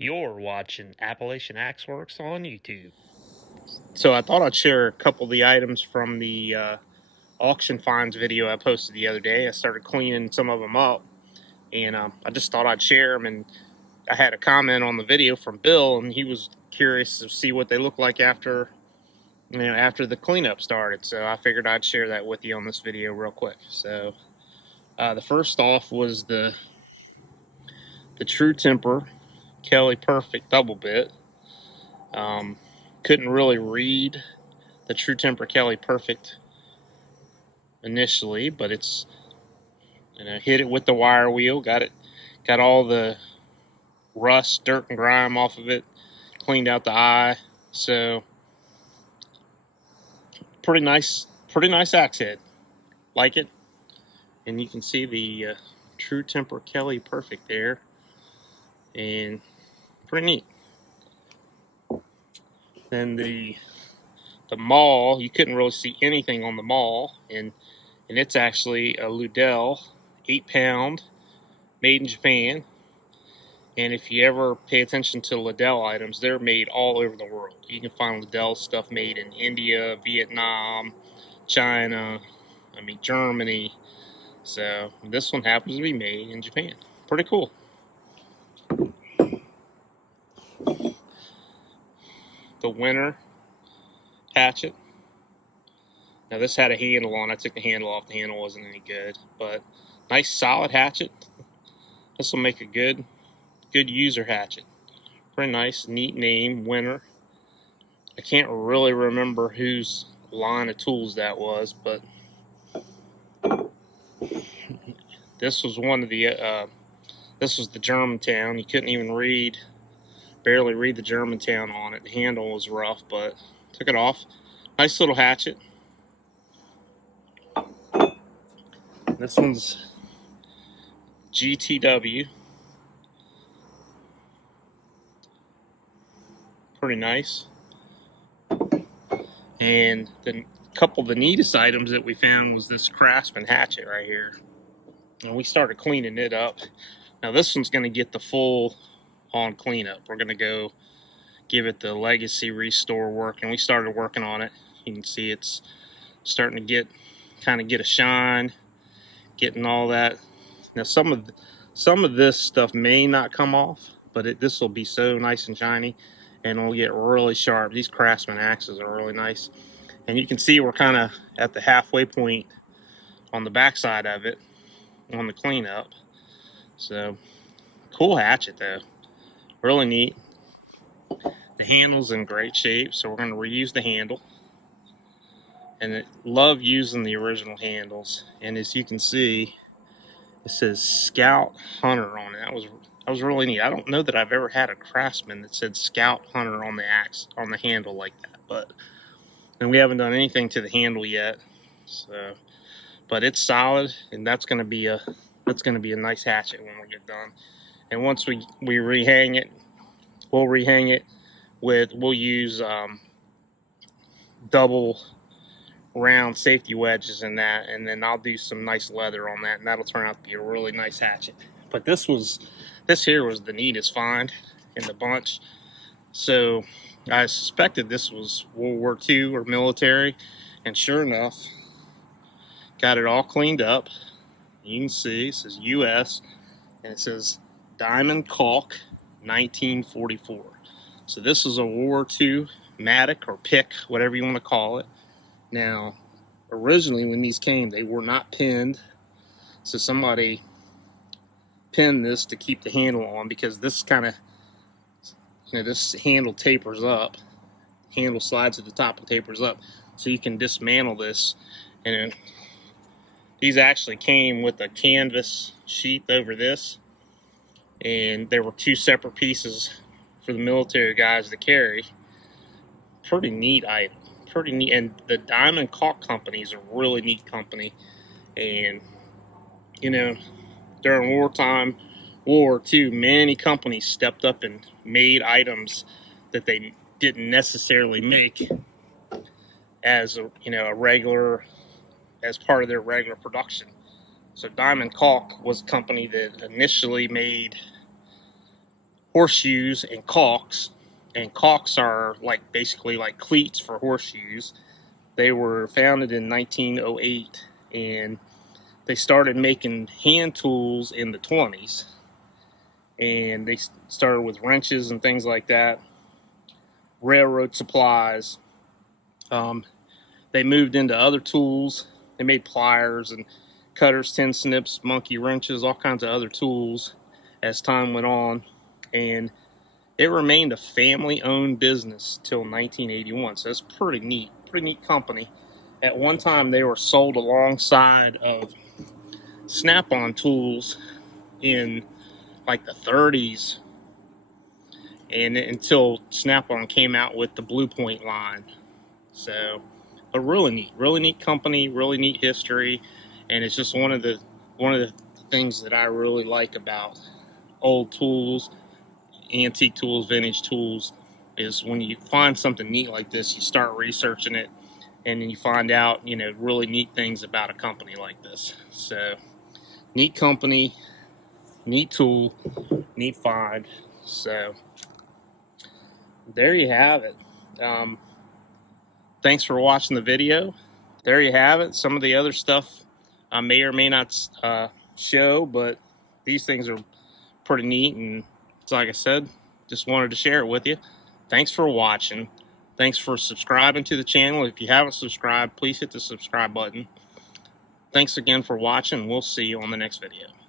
You're watching Appalachian Axe Works on YouTube. So I thought I'd share a couple of the items from the auction finds video I posted the other day. I started cleaning some of them up, and I just thought I'd share them. And I had a comment on the video from Bill, and he was curious to see what they look like after the cleanup started. So I figured I'd share that with you on this video real quick. So the first off was the True Temper Kelly Perfect double bit. Couldn't really read the True Temper Kelly Perfect initially, but it's, hit it with the wire wheel, got all the rust, dirt, and grime off of it, cleaned out the eye. So pretty nice axe head. Like it. And you can see the True Temper Kelly Perfect there, and pretty neat. Then the maul, you couldn't really see anything on the maul, and it's actually a Ludell 8-pound, made in Japan. And if you ever pay attention to Liddell items, they're made all over the world. You can find Liddell stuff made in India, Vietnam, China, Germany. So this one happens to be made in Japan. Pretty cool. The Winter hatchet. Now this had a handle on. I took the handle off. The handle wasn't any good, but nice solid hatchet. This will make a good user hatchet. Pretty nice, neat name, Winter. I can't really remember whose line of tools that was, but this was one of the this was the Germantown. You couldn't even barely read the Germantown on it. The handle was rough, but took it off. Nice little hatchet. This one's GTW. Pretty nice. And the couple of the neatest items that we found was this Craftsman hatchet right here. And we started cleaning it up. Now this one's going to get the full on cleanup. We're going to go give it the legacy restore work, and we started working on it. You can see it's starting to kind of get a shine, getting all that. Now some of this stuff may not come off, but this will be so nice and shiny, and it'll get really sharp. These Craftsman axes are really nice, and you can see we're kind of at the halfway point on the back side of it on the cleanup. So cool hatchet though, really neat. The handle's in great shape, so we're going to reuse the handle. And I love using the original handles. And as you can see, it says Scout Hunter on it. That was really neat. I don't know that I've ever had a Craftsman that said Scout Hunter on the axe, on the handle like that. And we haven't done anything to the handle yet. So, but it's solid, and that's going to be a nice hatchet when we get done. And once we rehang it, we'll rehang it we'll use double round safety wedges in that, and then I'll do some nice leather on that, and that'll turn out to be a really nice hatchet. But this here was the neatest find in the bunch. So I suspected this was World War II or military, and sure enough, got it all cleaned up. You can see it says US, and it says Diamond Caulk 1944. So this is a World War II Matic or pick, whatever you want to call it. Now, originally when these came, they were not pinned. So somebody pinned this to keep the handle on, because this kind of, this handle tapers up. Handle slides at the top and tapers up. So you can dismantle this. And these actually came with a canvas sheath over this. And there were two separate pieces for the military guys to carry. Pretty neat item. Pretty neat. And the Diamond Caulk company is a really neat company. And during wartime, World War II, many companies stepped up and made items that they didn't necessarily make as as part of their regular production. So Diamond Caulk was a company that initially made horseshoes and caulks. And caulks are like basically like cleats for horseshoes. They were founded in 1908, and they started making hand tools in the 20s. And they started with wrenches and things like that, railroad supplies. They moved into other tools. They made pliers and cutters, tin snips, monkey wrenches, all kinds of other tools as time went on. And it remained a family-owned business till 1981. So it's pretty neat company. At one time, they were sold alongside of Snap-on tools in like the 30s, and until Snap-on came out with the Blue Point line. So, but really neat company, really neat history, and it's just one of the things that I really like about old tools, antique tools, vintage tools, is when you find something neat like this, you start researching it, and then you find out, you know, really neat things about a company like this. So, neat company, neat tool, neat find. So, there you have it. Thanks for watching the video. There you have it. Some of the other stuff I may or may not show, but these things are pretty neat, and it's like I said, just wanted to share it with you. Thanks for watching. Thanks for subscribing to the channel. If you haven't subscribed, please hit the subscribe button. Thanks again for watching. We'll see you on the next video.